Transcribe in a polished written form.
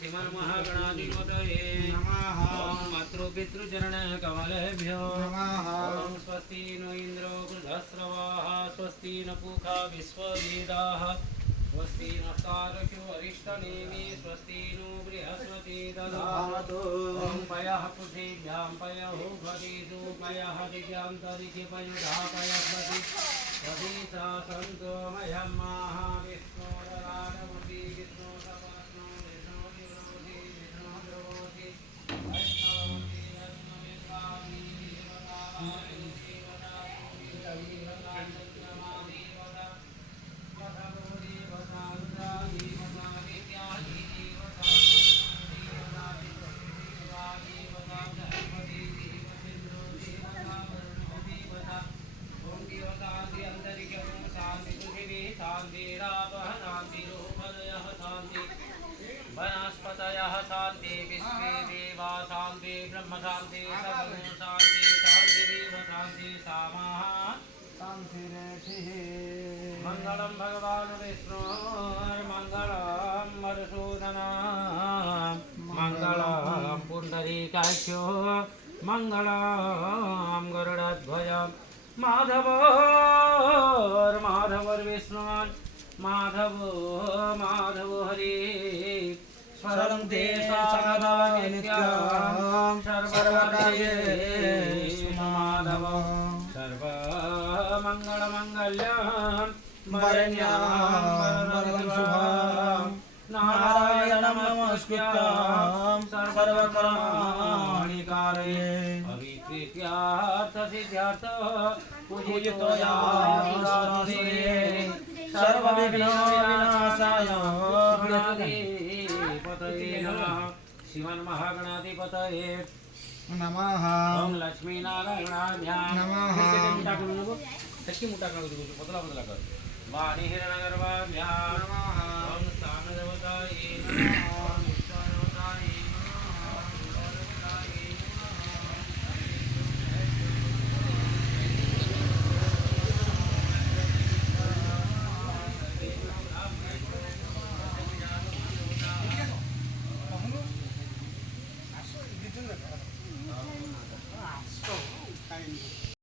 श्रीमन महागणाधिपतये नमः। मातृपितृचरण कमलेभ्यो नमः। स्वस्ति नो इंद्रो वृद्धश्रवाः स्वस्ति न पूषा विश्ववेदाः स्वस्ति नस्तारक्यो अरिष्टनेमि स्वस्ति नो बृहस्पति दधातु। ॐ पयः पृथिव्यां पयो भवेषु पयः दिव्यान्तरिक्षे पयुधा पयस्पति स्वधीसा सन्तो मह्यं महाविष्णोरराजमति विष्णु वनस्पतयः शान्ति विश्वे देवा शान्ति ब्रह्म शान्ति सर्वं शान्ति शान्तिरेव शान्ति सामः शान्तिरेषिः। मङ्गलं भगवान् विष्णुर्मङ्गलं मधुसूदनः मङ्गलं पुण्डरीकाक्षो मङ्गलं गरुडध्वज माधवर्विष्णुवान् माधवो माधवो हरि स्वरं ते नित्यं सर्वकार्येषु माधव सर्वमङ्गलमङ्गल्यं वरण्यं वरदं शुभं नारायणं नमस्कृत्य सर्वकर्माणि कारये अभिप्रीत्यार्थसिद्ध्यर्थ पूजितो यास्ते सर्वविघ्नविनाशाय गणपतये नमः। श्रीमन् महागणाधिपतये नमः। ओम लक्ष्मीनारायणाभ्यां नमः। टक्की मुटा कर दो पतला पतला कर वाणी हिरण्यगर्भा